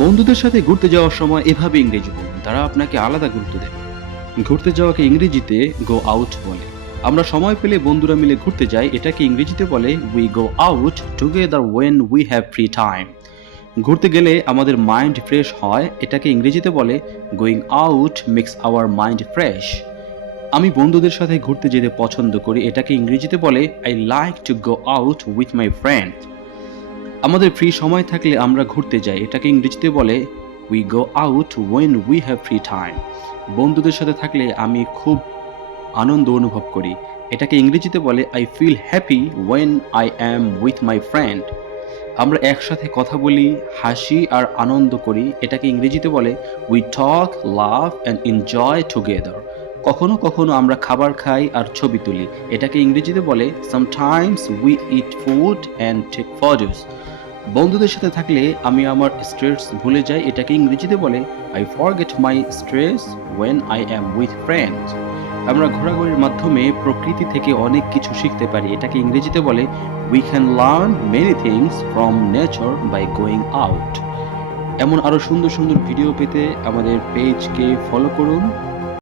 বন্ধুদের সাথে ঘুরতে যাওয়ার সময় এভাবে ইংরেজি বলুন, তারা আপনাকে আলাদা গুরুত্ব দেবে। ঘুরতে যাওয়াকে ইংরেজিতে গো আউট বলে। আমরা সময় পেলে বন্ধুরা মিলে ঘুরতে যাই, এটাকে ইংরেজিতে বলে we go out together when we have free time. ঘুরতে গেলে আমাদের মাইন্ড ফ্রেশ হয়, এটাকে ইংরেজিতে বলে going out makes our mind fresh. আমি বন্ধুদের সাথে ঘুরতে যেতে পছন্দ করি, এটাকে ইংরেজিতে বলে I like to go out with my friend. আমাদের ফ্রি সময় থাকলে আমরা ঘুরতে যাই, এটাকে ইংরেজিতে বলে we go out when we have free time. বন্ধুদের সাথে থাকলে আমি খুব আনন্দ অনুভব করি, এটাকে ইংরেজিতে বলে I feel happy when I am with my friend. আমরা একসাথে কথা বলি, হাসি আর আনন্দ করি, এটাকে ইংরেজিতে বলে we talk, love and enjoy together. কখনো কখনো আমরা খাবার খাই আর ছবি তুলি, এটাকে ইংরেজিতে বলে sometimes we eat food and take photos. বন্ধুদের সাথে থাকলে আমি আমার স্ট্রেস ভুলে যাই, এটাকে ইংরেজিতে বলে I forget my stress when I am with friends. আমরা ঘোরাঘুরির মাধ্যমে প্রকৃতি থেকে অনেক কিছু শিখতে পারি, এটাকে ইংরেজিতে বলে we can learn many things from nature by going out. এমন আরও সুন্দর সুন্দর ভিডিও পেতে আমাদের পেজকে ফলো করুন।